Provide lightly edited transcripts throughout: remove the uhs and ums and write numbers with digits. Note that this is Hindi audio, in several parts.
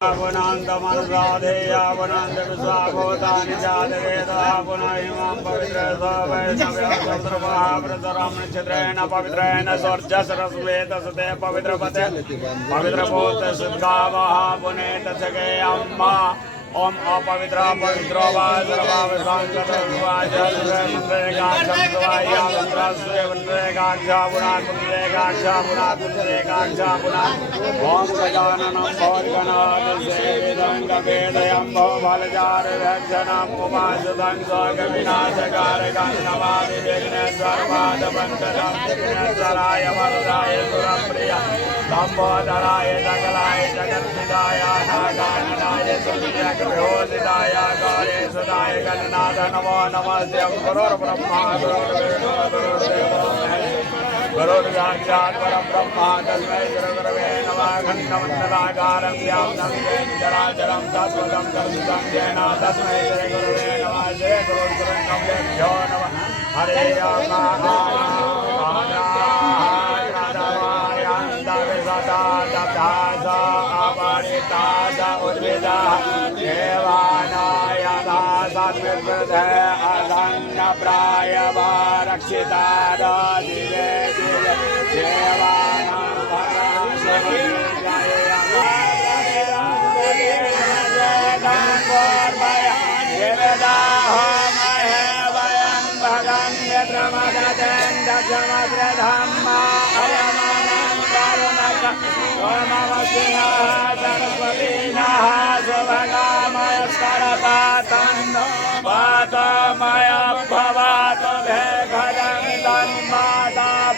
वनांतमनुराधेया वनांत विश्वाभूतानि जातवेदा पुनः इमां पवित्रसवैष्णव्यसुत्रमहाव्रतरमणचित्रेण पवित्रेण स्वर्जसरस्वेतसते पवित्रपते पवित्रभूत शुद्धावः पुनेत जगे अम्मा ओम अपवित्र पवित्रो वा ओम गजाननं भोर्गणादिसेविदं भवलजारक्षणं उमासुतं स्वगविनाशकारकं नमामि विघ्नेश्वरपादपङ्कजं विघ्नेश्वराय वरदाय सुरप्रिय लम्बोदराय सकलाय जगत्पिताय नागाननाय सूर्यग्रहोदिताय कालेशदाय गणनाथ नमो नमस्ते गुरुर्ब्रह्मा गुरुर्विष्णु गुरुर्साक्षात् परब्रह्मा तस्मै श्रीगुरवे नमः खण्डमण्डलाकारं व्याप्तं येन चराचरं तत्त्वं दर्शितं येन तस्मै श्रीगुरवे नमः श्रीगुरुभ्यो नमः हरे राम रक्षिता दिवे दिवे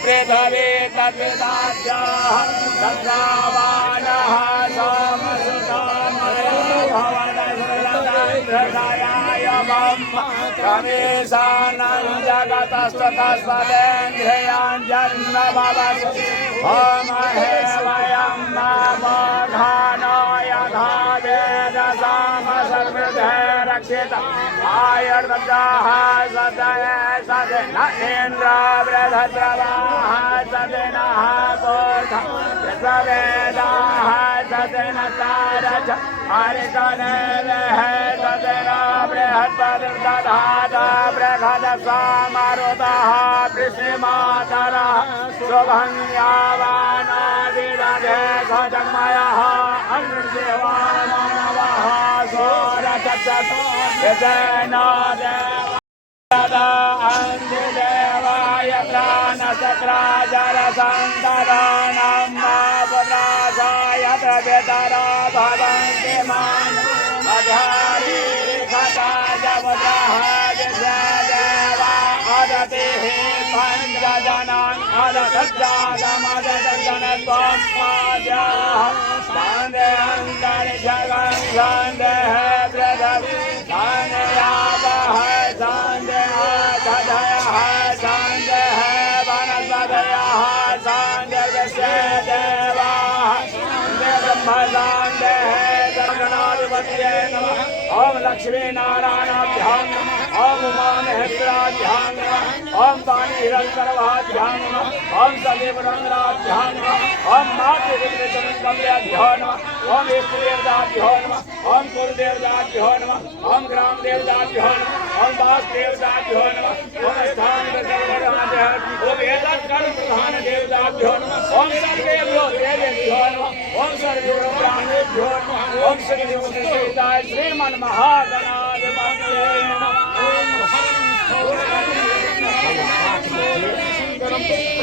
पृथ्वी तद्विदाभ्याः तद्रावाणः सोमसुतामयोभवदशरथाय रमेशानं जगतस्ततस्पदेन्द्रियान् जन्म भवति होमहे वयं नमोघानाय धावेदसामसर्वधे रक्षित आयुर्वदाः सदय सदन इन्द्र बृहद्रवाः सदनः बोध सवेदाः सदन तारच हरितनेवः सदन बृहद्पदर्दधात बृहदसामरुतः वृषिमातरः शुभङ्यावानादिदधे सजन्मयः अनृदेवामानवः सोरचक्षसो यतेनो देवा अंजदेवाय प्राणसक्राजरसन्तदानं मापुत्रासाय प्रपितरो भवन्ति मानवधारी खताजमुद्रः विश्वदेवा अदतिः पञ्चजनान् अदसज्जातमददर्शनत्वं माद्याः सान्देऽन्तरिक्षगं सान्देः पृथ्वी सान्देयावः सान्देः तदयः सान्देः वनस्पतयः सान्देर्विश्वेदेवाः सान्देब्रह्मसान्देः गणाधिपतये नमः ओम लक्ष्मीनारायणाभ्यां नमः ओम उमामहेश्वराभ्यां नमः ओम वाणीहिरण्यगर्भाभ्यां नमः ओम सदेवरङ्गराभ्यां नमः ओम मातृविद्रेचनकव्याभ्यो नमः ओम इष्टदेवताभ्यो नमः ओम कुलदेवताभ्यो नमः ओम ग्रामदेवताभ्यो नमः ओम वासुदेवताभ्यो नमः ओम स्थानदेवताभ्यो ओम एतत्कर्मप्रधानदेवताभ्यो नमः ओम सर्वेभ्यो देवेभ्यो नमः ओम सर्वेभ्यो नमः ओम श्रीदेवताय श्रीमन्महागणाधिपतये नमः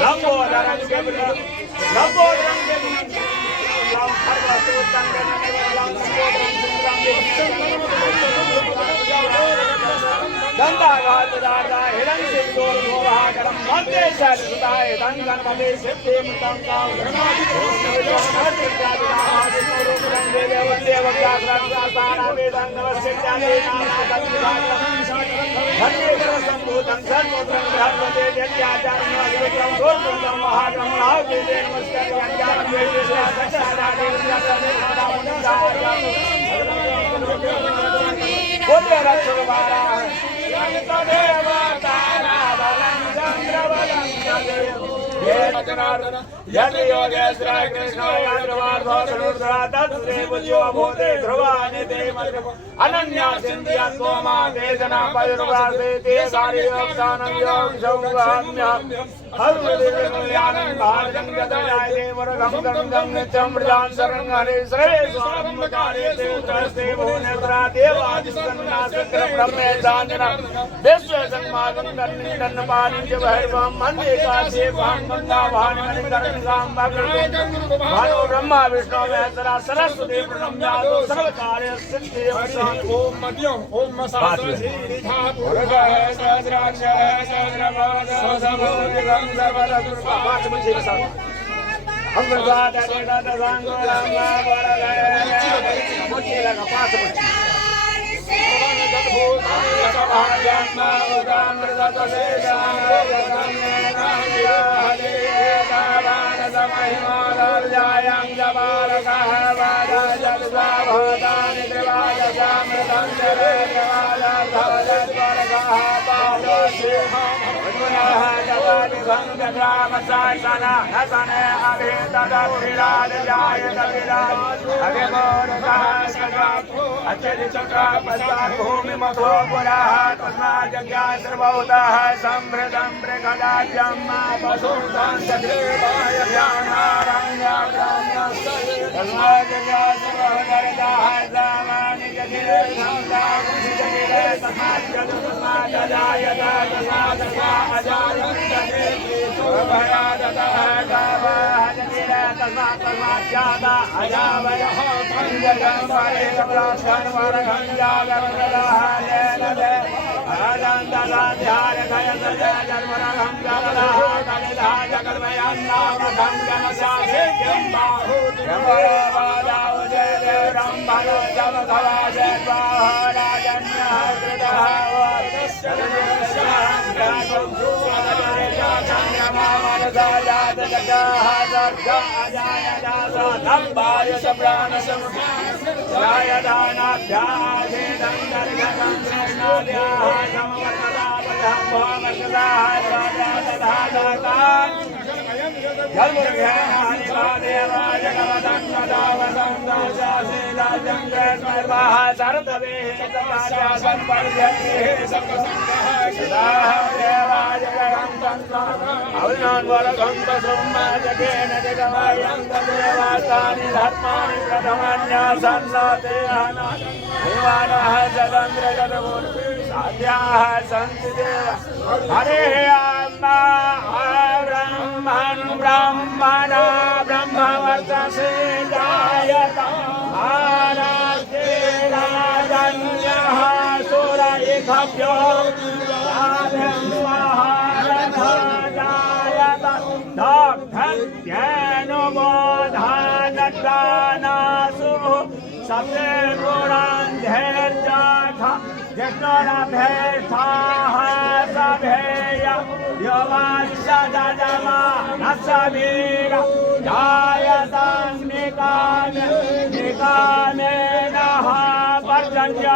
लंबोदरं गंधाघातदाता हिरण्यसिंधूरमोहाकरं मन्देशादिसुताय गणपते सिद्धिमुक्तं संभूतं सर्वोत्रं बृहस्पते यज्ञाचार्यं गोत्रं महाग्रहं महावीरे नमस्कार यदि योगेश्वर कृष्ण यद्रवार्धो धनुर्धरा तत्रे बुद्धियो भूते ध्रुवानि ते मद्र अनन्या सिन्धिया त्वमा ते जना पयुर्वासे ते कार्योक्तानं योग संवाम्य हल्वदिव्यमूल्यानं भारतं गतयाय देवरगं गंगं नित्यं प्रजां शरणं हरे श्रेय स्वाम कार्ये ते उत्रस्ते भुवनेश्वरा देवादिसन्नासक्र ब्रह्मे दानना विश्व संमागं तन्न पानि च भैरवं मन्ये काशे गंगा भानि मणिकर्णिकां भानो ब्रह्मा विष्णु महेश्वरा सरस्वती प्रणम्यातो सर्वकार्य सिद्धि ओम मध्यम ओम सहस्रशीर्षा पुरुषः सहस्राक्षः सहस्रपाद सहस्रभुजं सर्वदुर्गा पांच बजे के साथ हम प्रसाद देगा दसांगो राम वरदय मुझे लगा पांच बजे भूमि मधो पुरा तस्मा जज्ञा सर्वभूतः संभृतं प्रगदाज्यं पशु संसदेवाय तस्मा जज्ञा सर्वभूतः सामानि जगिरे संसारे तस्मा जगत्मा जजायता तस्मा तस्मा अजायते भयादतः गावः जगिरे तस्मा तस्मा जाता अजावयः पंजगं परे ब्राह्मण वरघंजा गरगलः लेलदे आनंदला ध्यान खय सजय जन्मरघं गलः कलिधा जगन्मयं नाम गंगन साधे जम्बाहु जम्बरवादाव जय देवरं भलो जब धवासे स्वाहा राजन्यः कृतः हरे ब्रह्मण ब्रह्मण ब्रह्मवर्चसे जायत आराध्ये राजन्यः सुर इभ्यो जायत दग्धज्ञानबोधानदानासु सप्ते पुरान्धैर्जाथा जष्णोरभेष्ठाः सभेय योवांशदजमा नसवीर जायतां निकामेनः पर्जन्य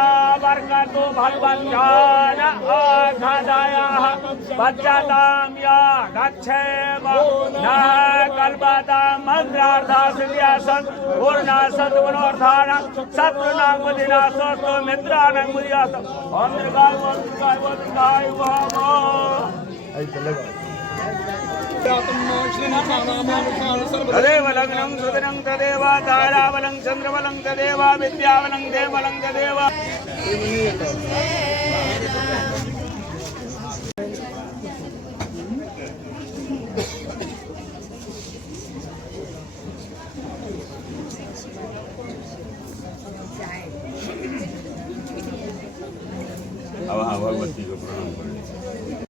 वर्कतु भगवञ्जान अघदयः पच्यतां य गच्छेम न कल्पतां मन्त्रार्थासिद्ध्यसन् पूर्णसद्गुणोऽर्थान शत्रूणां बुद्धिनाशोऽस्तु मित्राणां बुद्धिनाशो ओम दीर्घाय वज्रकाय वहामो तदेव लग्नं सुदिनं तदेव ताराबलं चन्द्रबलं तदेव विद्याबलं देवबलं तदेव भगवती को प्रणाम करें।